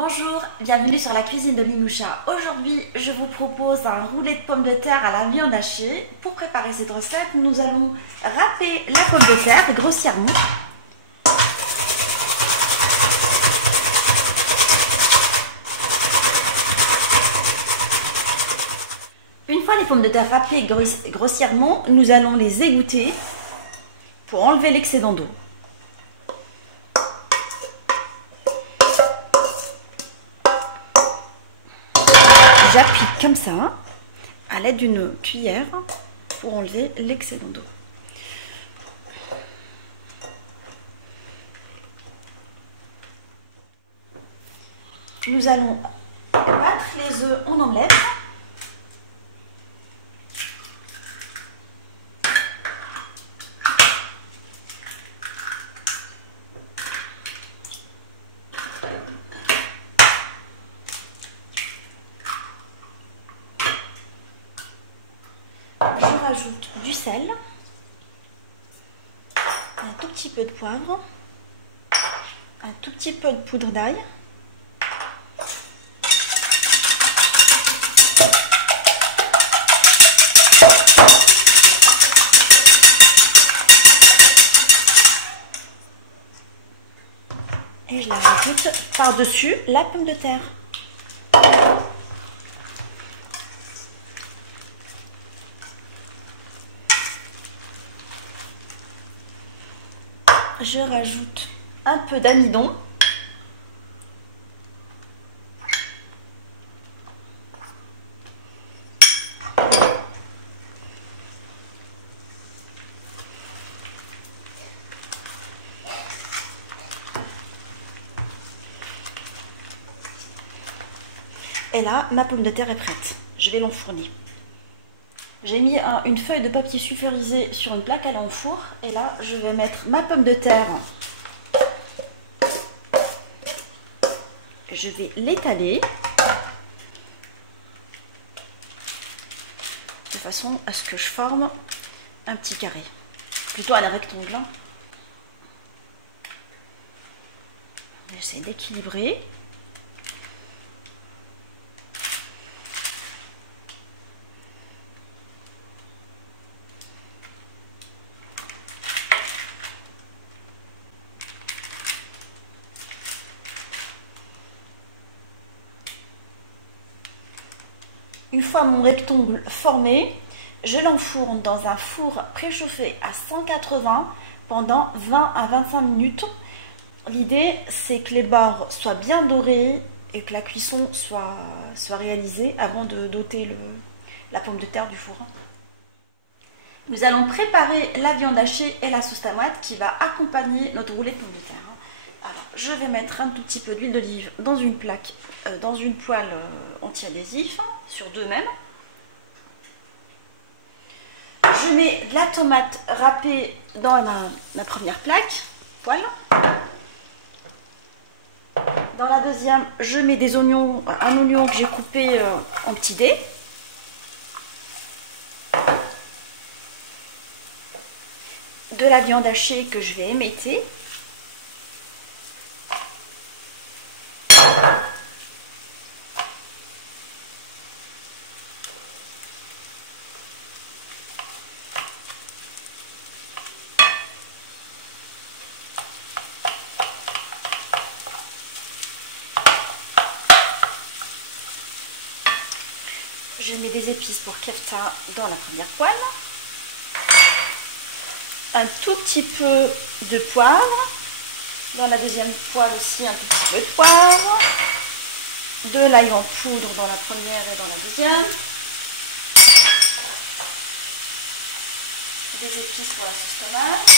Bonjour, bienvenue sur la cuisine de Linoucha. Aujourd'hui, je vous propose un roulet de pommes de terre à la viande hachée. Pour préparer cette recette, nous allons râper la pomme de terre grossièrement. Une fois les pommes de terre râpées grossièrement, nous allons les égoutter pour enlever l'excédent d'eau. J'appuie comme ça, à l'aide d'une cuillère, pour enlever l'excédent d'eau. Nous allons battre les œufs en omelette. Je rajoute du sel, un tout petit peu de poivre, un tout petit peu de poudre d'ail, et je la rajoute par-dessus la pomme de terre. Je rajoute un peu d'amidon. Et là, ma pomme de terre est prête. Je vais l'enfourner. J'ai mis une feuille de papier sulfurisé sur une plaque à l'enfour. Et là, je vais mettre ma pomme de terre. Je vais l'étaler de façon à ce que je forme un petit carré. Plutôt un rectangle. J'essaie d'équilibrer. Une fois mon rectangle formé, je l'enfourne dans un four préchauffé à 180 pendant 20 à 25 minutes. L'idée, c'est que les bords soient bien dorés et que la cuisson soit réalisée avant de doter la pomme de terre du four. Nous allons préparer la viande hachée et la sauce tomate qui va accompagner notre roulet de pommes de terre. Alors, je vais mettre un tout petit peu d'huile d'olive dans une plaque, dans une poêle anti-adhésif, sur deux même. Je mets de la tomate râpée dans ma première plaque, poêle. Dans la deuxième, je mets des oignons, un oignon que j'ai coupé en petits dés. De la viande hachée que je vais émietter. Je mets des épices pour kefta dans la première poêle. Un tout petit peu de poivre. Dans la deuxième poêle aussi, un tout petit peu de poivre. De l'ail en poudre dans la première et dans la deuxième. Des épices pour la sauce tomate.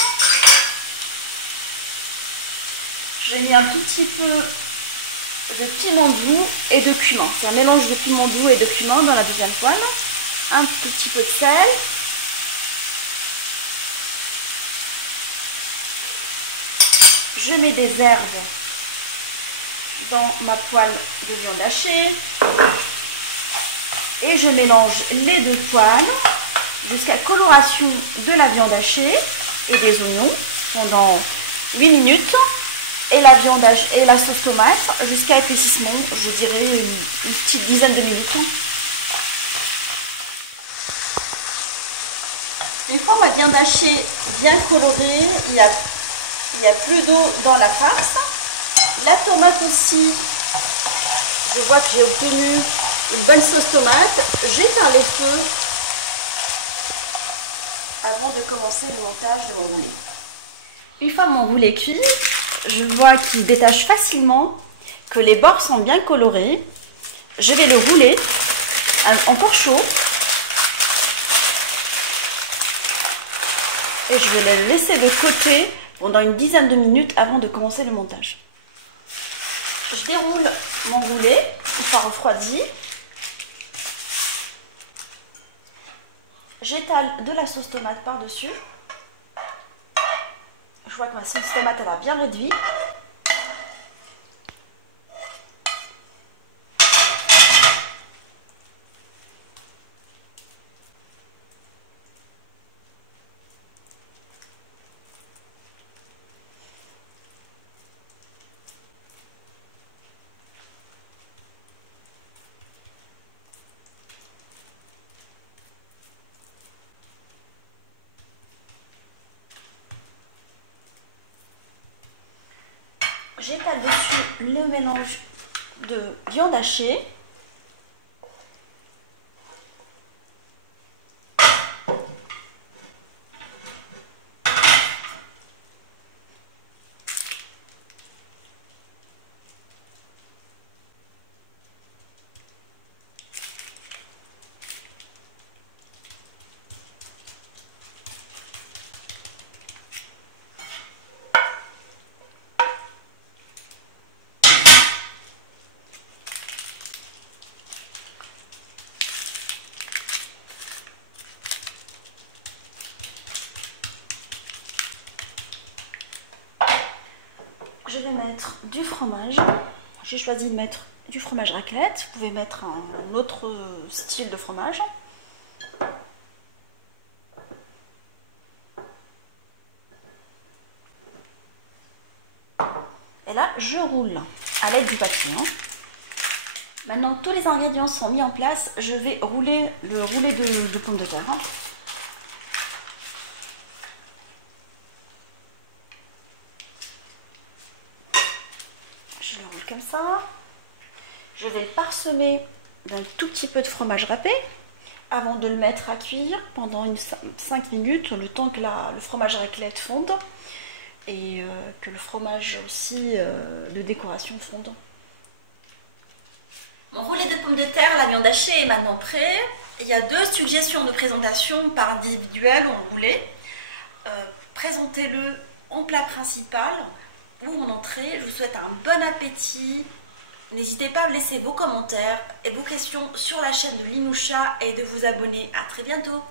J'ai mis un tout petit peu de piment doux et de cumin. C'est un mélange de piment doux et de cumin dans la deuxième poêle. Un tout petit peu de sel. Je mets des herbes dans ma poêle de viande hachée. Et je mélange les deux poêles jusqu'à coloration de la viande hachée et des oignons pendant 8 minutes. et la viande et la sauce tomate jusqu'à épaississement, je dirais une petite dizaine de minutes. Une fois ma viande hachée bien colorée, il n'y a plus d'eau dans la farce. La tomate aussi, je vois que j'ai obtenu une bonne sauce tomate. J'éteins les feux avant de commencer le montage de mon roulé. Une fois mon roulé cuit, je vois qu'il détache facilement, que les bords sont bien colorés. Je vais le rouler encore chaud et je vais le laisser de côté pendant une dizaine de minutes avant de commencer le montage. Je déroule mon roulé une fois refroidi. J'étale de la sauce tomate par-dessus. Je vois que ma sauce tomate elle a bien réduit. J'étale dessus le mélange de viande hachée. Je vais mettre du fromage. J'ai choisi de mettre du fromage raclette. Vous pouvez mettre un autre style de fromage. Et là, je roule à l'aide du papier. Maintenant, tous les ingrédients sont mis en place. Je vais rouler le roulé de pommes de terre. Je le roule comme ça. Je vais le parsemer d'un tout petit peu de fromage râpé avant de le mettre à cuire pendant 5 minutes, le temps que le fromage raclette fonde et que le fromage aussi de décoration fonde. Mon roulé de pommes de terre, la viande hachée est maintenant prêt. Il y a 2 suggestions de présentation par individuel ou roulé. Présentez-le en plat principal ou en entrée. Je vous souhaite un bon appétit. N'hésitez pas à me laisser vos commentaires et vos questions sur la chaîne de Linoucha et de vous abonner. À très bientôt.